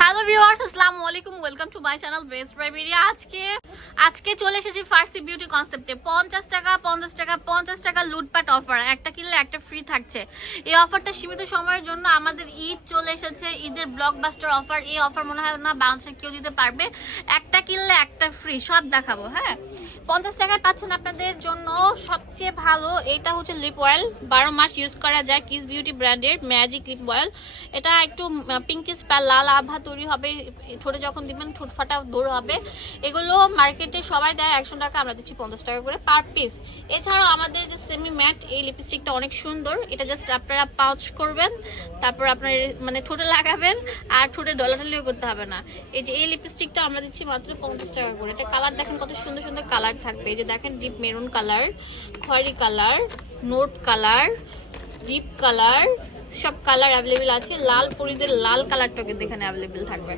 Hello viewers, আসসালামু আলাইকুম, welcome to my channel best primary আজকে আজকে চলে এসেছি ফার্সি বিউটি কনসেপ্টে। পঞ্চাশ টাকা পঞ্চাশ টাকা পঞ্চাশ টাকা লুটপাট অফার। একটা কিনলে একটা ফ্রি থাকছে। এই অফারটা সীমিত সময়ের জন্য আমাদের ঈদ চলে এসেছে। ঈদের ব্লকবাস্টার অফার। এই অফার মনে হয় না বাংলাদেশে কেউ দিতে পারবে। একটা কিনলে একটা ফ্রি সব দেখাবো হ্যাঁ? পঞ্চাশ টাকায় পাচ্ছেন আপনাদের জন্য সবচেয়ে ভালো, এটা হচ্ছে লিপ অয়েল বারো মাস ইউজ করা যায় কিস বিউটি ব্র্যান্ডের ম্যাজিক লিপ অয়েল এটা একটু পিঙ্কিস বা লাল আভা তৈরি হবে, ঠোঁটে যখন দিবেন ঠোঁট ফাটা দূর হবে। এগুলো মার্কেটে সবাই দেয় একশো টাকা, আমরা দিচ্ছি পঞ্চাশ টাকা করে পার পিস এছাড়াও আমাদের যে সেমি ম্যাট এই লিপস্টিকটা অনেক সুন্দর। এটা জাস্ট আপনারা পাউচ করবেন, তারপর আপনার মানে ঠোঁটে লাগাবেন, আর ঠোঁটে ডলাটালিও করতে হবে না। এই যে এই লিপস্টিকটা আমরা দিচ্ছি মাত্র পঞ্চাশ টাকা করে। এটা কালার দেখেন কত সুন্দর সুন্দর কালার থাকবে। এই যে দেখেন ডিপ মেরুন কালার খয়েরি colour nude colour deep colour সব কালার অ্যাভেলেবেল আছে। লাল পরিদের লাল কালারটাও কিন্তু এখানে অ্যাভেলেবেল থাকবে।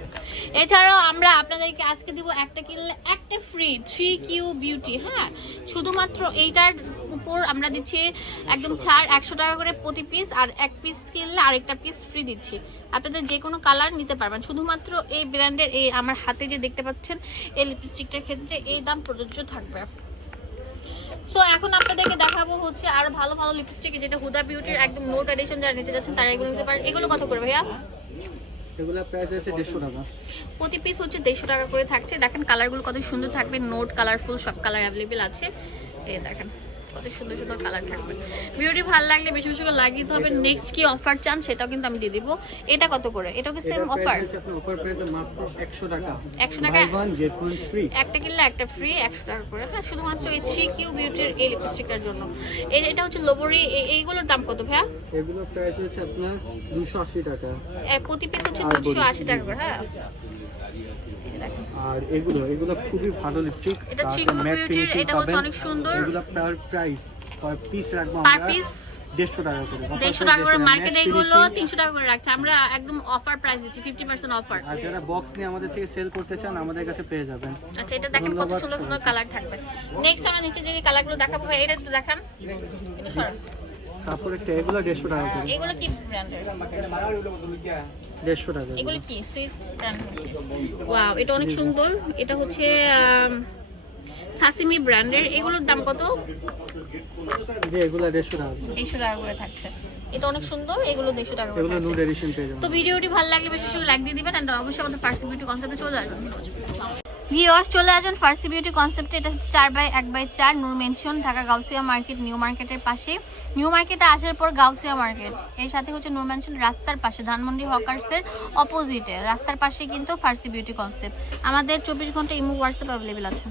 এছাড়াও আমরা আপনাদেরকে আজকে দিব একটা কিনলে একটা ফ্রি থ্রি কিউ বিউটি হ্যাঁ? শুধুমাত্র এইটার উপর আমরা দিচ্ছি একদম ছাড় একশো টাকা করে প্রতি পিস আর এক পিস কিনলে আরেকটা পিস ফ্রি দিচ্ছি। আপনাদের যে কোনো কালার নিতে পারবেন। শুধুমাত্র এই ব্র্যান্ডের এই আমার হাতে যে দেখতে পাচ্ছেন, এই লিপস্টিকটার ক্ষেত্রে এই দাম প্রযোজ্য থাকবে। সো এখন আপনাদেরকে দেখাবো হচ্ছে আর ভালো ভালো লিপস্টিক যেটা হুদা বিউটির একদম নোট এডিশন যারা নিতে যাচ্ছেন তারা এগুলো নিতে পারেন। এগুলো কত করে ভাইয়া? প্রতি পিস হচ্ছে দেড়শো টাকা করে থাকছে। দেখেন কালারগুলো কত সুন্দর থাকবে। নোট কালারফুল সব কালার অ্যাভেলেবেল আছে। এই দেখেন। কত সুন্দর সুন্দর কালার থাকবে। ভিডিওটি ভালো লাগলে বেশি বেশি করে লাগিয়ে দিতে হবে। নেক্সট কি অফার চান সেটাও কিন্তু আমি দিয়ে দিব। এটা কত করে? এটাও কি সেম অফার অফার প্রাইস মাত্র 100 টাকা। 100 টাকা? Buy one get one free একটা কিনলে একটা ফ্রি একশো টাকা করে। হ্যাঁ শুধুমাত্র এই থ্রি কিউ বিউটির এই লিপস্টিকটার জন্য। এটা হচ্ছে লোবরি এইগুলোর দাম কত ভাইয়া? এগুলো প্রাইস হচ্ছে আপনার 280 টাকা। প্রতি পিস হচ্ছে টাকা করে হ্যাঁ। আর এগুলো এগুলো খুবই ভালো লিপস্টিক এটা এটা হচ্ছে অনেক সুন্দর। এগুলো পার প্রাইস পার পিস রাখব আমরা পিস 150 টাকা করে। Offer দেড়শো price টাকা করে 150 মার্কেটে এগুলো finishing। তিনশো টাকা করে রাখছে। আমরা একদম অফার প্রাইস দিচ্ছি ফিফটি পার্সেন্ট অফার আর যারা বক্স নিয়ে আমাদের থেকে সেল করতে চান আমাদের কাছে পেয়ে যাবেন। আচ্ছা এটা দেখেন কত সুন্দর সুন্দর কালার থাকবে। নেক্সট আমরা নিচে যে কালারগুলো দেখাবো ভাই এটা একটু দেখান। একটু সরান। তারপর একটা এগুলো 150 টাকা করে। এগুলো কি ব্র্যান্ডের 150 টাকা এগুলো কি? সুইস ব্র্যান্ড ওয়াও এটা অনেক সুন্দর। এটা হচ্ছে সাসিমি ব্র্যান্ডের এগুলোর দাম কত? যে এগুলো 150 টাকা করে। দেড়শো টাকা করে থাকছে। এটা অনেক সুন্দর এগুলো দেড়শো টাকা করে এগুলো নুড এডিশন পেয়ে যাবেন। তো ভিডিওটি ভালো লাগলে বেশি বেশি লাইক দিয়ে দিবেন এন্ড অবশ্যই আমাদের ফার্সি বিউটি কনসেপ্টে চলে আসবেন। চলে ফার্সি বিউটি কনসেপ্টে এটা হচ্ছে চার বাই এক বাই চার Noor mansion Dhaka Gausia market new মার্কেটের পাশে। নিউ মার্কেটে আসার পর গাউসিয়া মার্কেট। এর সাথে হচ্ছে নূর মেনশন রাস্তার পাশে ধানমন্ডি হকার্সের অপোজিটে রাস্তার পাশে কিন্তু ফার্সি বিউটি কনসেপ্ট আমাদের চব্বিশ ঘণ্টা ইমো হোয়াটসঅ্যাপ অ্যাভেলেবেল আছে।